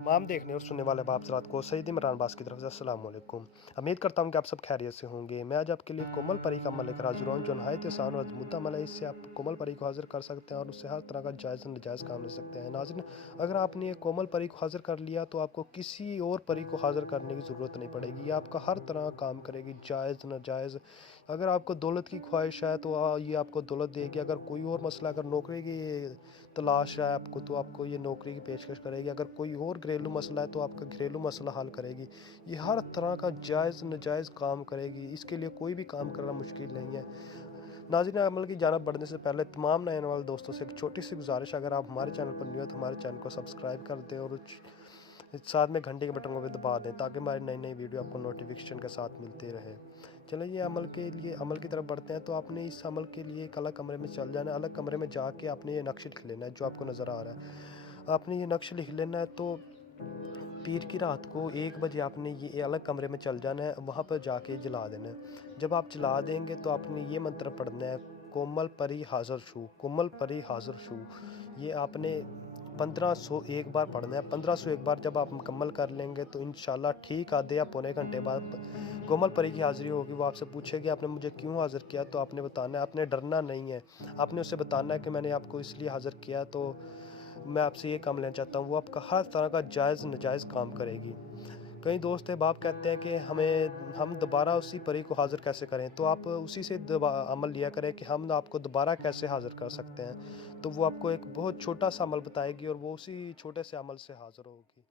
तमाम देखने और सुनने वाले बाप हज़रात को सईद इमरान बास की तरफ से अस्सलाम वालेकुम। उम्मीद करता हूँ कि आप सब खैरियत से होंगे। मैं आज आपके लिए कोमल परी का अमल लेकर हाज़िर हूँ, जो नहायत आसान और मुद्दा अमल है। इससे आप कोमल परी को हाज़िर कर सकते हैं और उससे हर तरह का जायज़ नाजायज़ काम ले सकते हैं। नाज़रीन, अगर आपने ये कोमल परी को हाज़िर कर लिया तो आपको किसी और परी को हाज़िर करने की ज़रूरत नहीं पड़ेगी। ये आपका हर तरह का काम करेगी, जायज़ नाजायज़। अगर आपको दौलत की ख्वाहिश है तो ये आपको दौलत देगी। अगर कोई और मसला, अगर नौकरी की तलाश है आपको, तो आपको ये नौकरी की पेशकश करेगी। अगर कोई और घरेलू मसला है तो आपका घरेलू मसला हल करेगी। ये हर तरह का जायज़ नाजायज़ काम करेगी। इसके लिए कोई भी काम करना मुश्किल नहीं है। नाज़रीन, अमल की जानिब बढ़ने से पहले तमाम नए आने वाले दोस्तों से एक छोटी सी गुजारिश, अगर आप हमारे चैनल पर न्यू है तो हमारे चैनल को सब्सक्राइब कर दें और साथ में घंटे के बटन को भी दबा दें, ताकि हमारी नई नई वीडियो आपको नोटिफिकेशन के साथ मिलती रहे। चलिए, ये अमल की तरफ बढ़ते हैं। तो आपने इस अमल के लिए एक अलग कमरे में चल जाना है। अलग कमरे में जाके आपने ये नक्श लिख लेना है जो आपको नज़र आ रहा है। आपने ये नक्श लिख लेना है। तो पीर की रात को 1 बजे आपने ये अलग कमरे में चल जाना है, वहाँ पर जाके जला देना है। जब आप जला देंगे तो आपने ये मंत्र पढ़ना है, कोमल परी हाज़र शू, कोमल परी हाज़र शू। ये आपने 1501 बार पढ़ना है। 1501 बार जब आप मुकम्मल कर लेंगे तो इंशाल्लाह ठीक आधे या पौने घंटे बाद कोमल परी की हाज़िरी होगी। वो आपसे पूछेगी आपने मुझे क्यों हाज़िर किया, तो आपने बताना है, आपने डरना नहीं है। आपने उससे बताना है कि मैंने आपको इसलिए हाज़िर किया, तो मैं आपसे ये काम लेना चाहता हूँ। वो आपका हर तरह का जायज़ नाजायज़ काम करेगी। कई दोस्त है बाप कहते हैं कि हम दोबारा उसी परी को हाज़िर कैसे करें, तो आप उसी से अमल लिया करें कि हम आपको दोबारा कैसे हाज़िर कर सकते हैं। तो वो आपको एक बहुत छोटा सा अमल बताएगी और वो उसी छोटे से अमल से हाज़िर होगी।